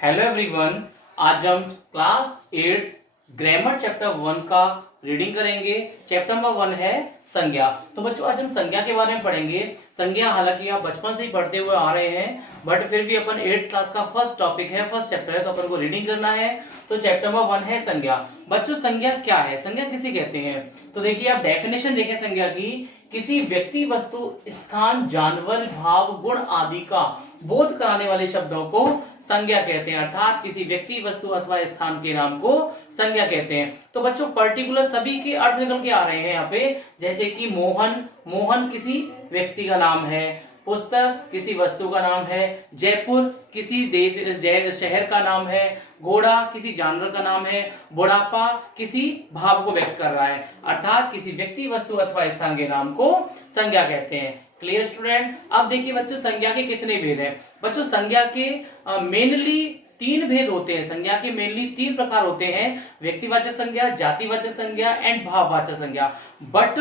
Hello everyone. आज हम class 8 grammar chapter 1 का रीडिंग करेंगे। चैप्टर नंबर 1 है संज्ञा। तो बच्चों आज हम संज्ञा के बारे में पढ़ेंगे। संज्ञा हालांकि आप बचपन से ही पढ़ते हुए आ रहे हैं, बट फिर भी अपन 8th क्लास का फर्स्ट टॉपिक है, फर्स्ट चैप्टर है, तो अपन को रीडिंग करना है। तो चैप्टर नंबर 1 है संज्ञा। बच्चों संज्ञा क्या है, संज्ञा किसे कहते हैं? तो देखिए आप डेफिनेशन देखें संज्ञा की, किसी व्यक्ति, वस्तु, स्थान, जानवर, भाव, गुण आदि का बोध कराने वाले शब्दों को संज्ञा कहते हैं। अर्थात किसी व्यक्ति, वस्तु अथवा स्थान के नाम को संज्ञा कहते हैं। तो बच्चों पर्टिकुलर सभी के अर्थ निकल के आ रहे हैं यहाँ पे, जैसे कि मोहन, मोहन किसी व्यक्ति का नाम है। पुस्तक किसी वस्तु का नाम है। जयपुर किसी देश शहर का नाम है। घोड़ा किसी जानवर का नाम है। बुढ़ापा किसी भाव को व्यक्त कर रहा है। अर्थात किसी व्यक्ति, वस्तु अथवा स्थान के नाम को संज्ञा कहते हैं। Clear student? अब देखिए बच्चों संज्ञा के कितने भेद हैं। बच्चों संज्ञा के मेनली 3 भेद होते हैं। संज्ञा के मेनली 3 प्रकार होते हैं, व्यक्तिवाचक संज्ञा, जातिवाचक संज्ञा एंड भाववाचक संज्ञा। बट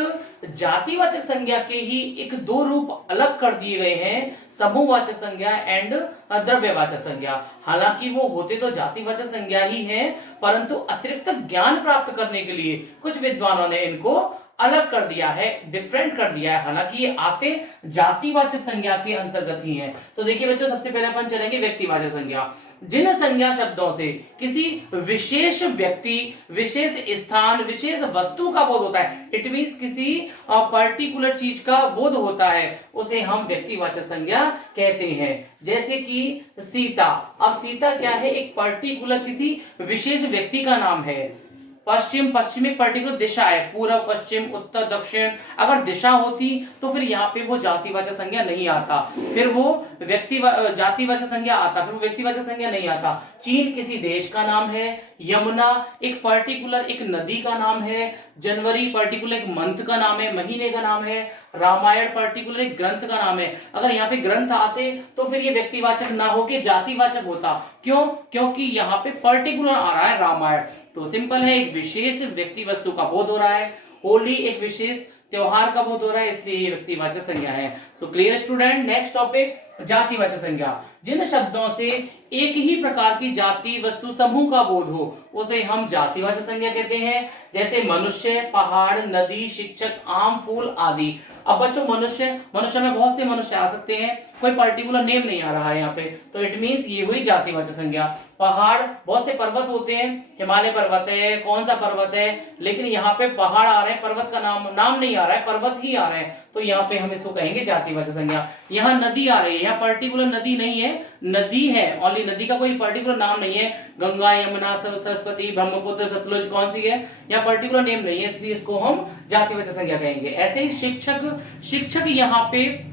जातिवाचक संज्ञा के ही एक 2 रूप अलग कर दिए गए हैं, समूहवाचक संज्ञा एंड द्रव्यवाचक संज्ञा। हालांकि वो होते तो जातिवाचक संज्ञा ही हैं, परंतु अतिरिक्त ज्ञान प्राप्त करने के लिए कुछ विद्वानों ने इनको अलग कर दिया है, डिफरेंट कर दिया है। हालांकि ये आते जातिवाचक संज्ञा के अंतर्गत ही हैं। तो देखिए बच्चों सबसे पहले अपन चलेंगे व्यक्तिवाचक संज्ञा। जिन संज्ञा शब्दों से किसी विशेष व्यक्ति, विशेष स्थान, विशेष वस्तु का बोध होता है, इट मींस किसी पर्टिकुलर चीज का बोध होता है, उसे हम व्यक्तिवाचक संज्ञा कहते हैं। जैसे कि सीता। अब सीता क्या है? एक पर्टिकुलर किसी विशेष व्यक्ति का नाम है। पश्चिम, पश्चिम में पर्टिकुलर दिशा है, पूर्व, पश्चिम, उत्तर, दक्षिण। अगर दिशा होती तो फिर यहाँ पे वो जातिवाचक संज्ञा नहीं आता, फिर वो जातिवाचक संज्ञा आता, फिर वो व्यक्तिवाचक संज्ञा नहीं आता। चीन किसी देश का नाम है। यमुना एक पर्टिकुलर एक नदी का नाम है। जनवरी पर्टिकुलर एक मंथ का नाम है, महीने का नाम है। रामायण पर्टिकुलर एक ग्रंथ का नाम है। अगर यहाँ पे ग्रंथ आते तो फिर ये व्यक्तिवाचक ना होके जातिवाचक होता। क्यों? क्योंकि यहाँ पे पर्टिकुलर आ रहा है रामायण। तो सिंपल है, एक विशेष व्यक्ति, वस्तु का बोध हो रहा है। होली एक विशेष त्योहार का बोध हो रहा है, इसलिए ये व्यक्तिवाचक संज्ञा है। So clear student? Next topic जातिवाचक संज्ञा। जिन शब्दों से एक ही प्रकार की जाति, वस्तु, समूह का बोध हो, उसे हम जातिवाचक संज्ञा कहते हैं। जैसे मनुष्य, पहाड़, नदी, शिक्षक, आम, फूल आदि। अब बच्चों मनुष्य, मनुष्य में बहुत से मनुष्य आ सकते हैं, कोई पर्टिकुलर नेम नहीं आ रहा है यहाँ पे, तो इट मींस ये हुई जातिवाचक संज्ञा। पहाड़, बहुत से पर्वत होते हैं, हिमालय पर्वत है, कौन सा पर्वत है, लेकिन यहाँ पे पहाड़ आ रहे हैं, पर्वत का नाम नहीं आ रहा है, पर्वत ही आ रहे हैं, तो यहाँ पे हम इसको कहेंगे जातिवाचक संज्ञा। यहाँ नदी आ रही है, यहाँ पर्टिकुलर नदी नहीं है, नदी है, ओनली नदी का कोई पर्टिकुलर नाम नहीं है। गंगा, यमुना, सरस्वती, ब्रह्मपुत्र, सतलुज कौन सी है, यहाँ पर्टिकुलर नेम नहीं है, इसलिए इसको हम जातिवाचक संज्ञा कहेंगे। ऐसे ही शिक्षक, शिक्षक यहाँ पे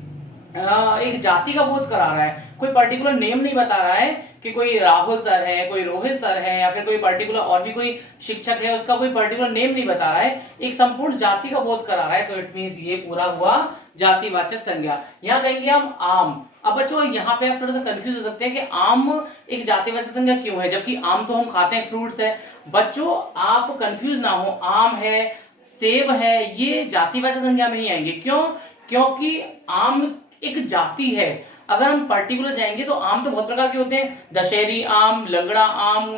एक जाति का बोध करा रहा है, कोई पर्टिकुलर नेम नहीं बता रहा है कि कोई राहुल सर है, कोई रोहित सर है, या फिर कोई पर्टिकुलर और भी कोई शिक्षक है, उसका कोई पर्टिकुलर नेम नहीं बता रहा है, एक संपूर्ण जाति का बोध करा रहा है, तो इट मींस ये पूरा हुआ जातिवाचक संज्ञा। यहाँ कहेंगे हम आम। अब बच्चों यहाँ पे आप थोड़ा सा कंफ्यूज हो सकते हैं कि आम एक जातिवाचक संज्ञा क्यों है, जबकि आम तो हम खाते हैं, फ्रूट्स है। बच्चों आप कंफ्यूज ना हो, आम है, सेब है, ये जातिवाचक संज्ञा में ही आएंगे। क्यों? क्योंकि आम एक जाति है। अगर हम पर्टिकुलर जाएंगे तो आम तो बहुत प्रकार के होते हैं, दशहरी आम, लंगड़ा आम,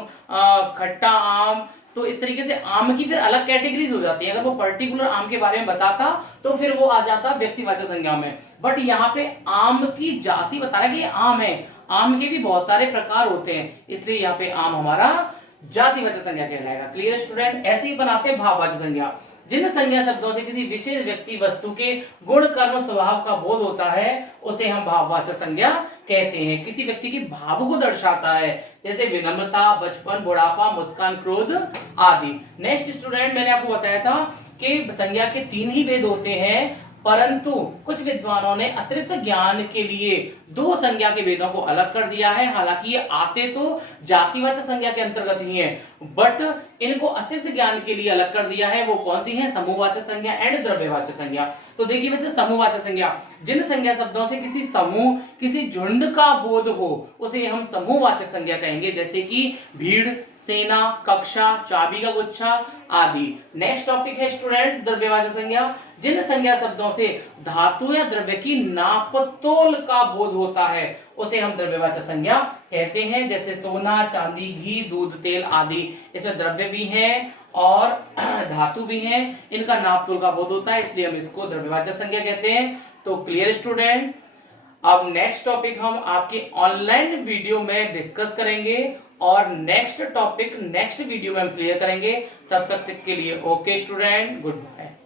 खट्टा आम, तो इस तरीके से आम की फिर अलग कैटेगरीज हो जाती है। अगर वो पर्टिकुलर आम के बारे में बताता तो फिर वो आ जाता व्यक्तिवाचक संज्ञा में। बट यहाँ पे आम की जाति बता रहा है कि ये आम है, आम के भी बहुत सारे प्रकार होते हैं, इसलिए यहाँ पे आम हमारा जातिवाचक संज्ञा कहलाएगा। Clear student? ऐसे ही बनाते हैं भाववाचक संज्ञा। जिन संज्ञा शब्दों से किसी विशेष व्यक्ति, वस्तु के गुण, कर्म, स्वभाव का बोध होता है, उसे हम भाववाचक संज्ञा कहते हैं। किसी व्यक्ति के भाव को दर्शाता है, जैसे विनम्रता, बचपन, बुढ़ापा, मुस्कान, क्रोध आदि। नेक्स्ट स्टूडेंट, मैंने आपको बताया था कि संज्ञा के 3 ही भेद होते हैं, परंतु कुछ विद्वानों ने अतिरिक्त ज्ञान के लिए 2 संज्ञा के भेदों को अलग कर दिया है। हालांकि ये आते तो जातिवाचक संज्ञा के अंतर्गत ही हैं, बट इनको अतिरिक्त ज्ञान के लिए अलग कर दिया है। वो कौन सी है? समूहवाचक संज्ञा एंड द्रव्यवाचक संज्ञा। तो देखिए बच्चों समूहवाचक संज्ञा, जिन संज्ञा शब्दों से किसी समूह, किसी झुंड का बोध हो, उसे हम समूहवाचक संज्ञा कहेंगे। जैसे कि भीड़, सेना, कक्षा, चाबी का गुच्छा आदि। नेक्स्ट टॉपिक है स्टूडेंट्स द्रव्यवाचक संज्ञा। जिन संज्ञा शब्दों से धातु या द्रव्य की नापतोल का बोध होता है, उसे हम द्रव्यवाचक संज्ञा कहते हैं। जैसे सोना, चांदी, घी, दूध, तेल आदि, इसमें द्रव्य भी हैं और धातु भी हैं, इनका नाप तोल का बोध होता है, इसलिए हम इसको द्रव्यवाचक संज्ञा कहते हैं। तो क्लियर स्टूडेंट। अब नेक्स्ट टॉपिक हम आपके ऑनलाइन वीडियो में डिस्कस करेंगे और नेक्स्ट टॉपिक नेक्स्ट वीडियो में हम क्लियर करेंगे। तब तक के लिए ओके स्टूडेंट, गुड बाय।